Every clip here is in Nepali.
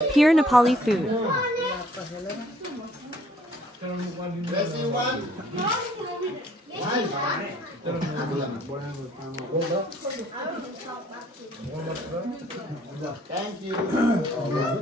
Pure Nepali food. Thank you.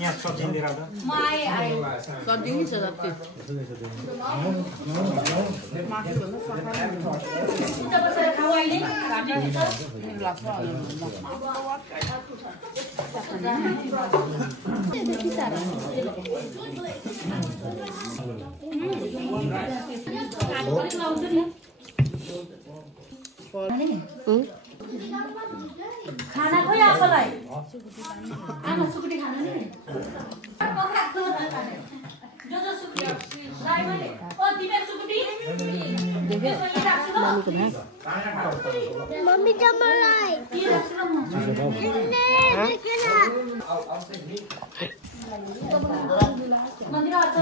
यहाँ सब्जी लिएर आउँदा सब्जी नि छ जति खाना खोइ आफूलाई आमा सुकुटी खाना नि जो जो सुकुटी दाइ मैले ओ तिमी सुकुटी देख्यो मामीको भए मम्मी त मलाई के राख्छ म मन्दिर आउँछ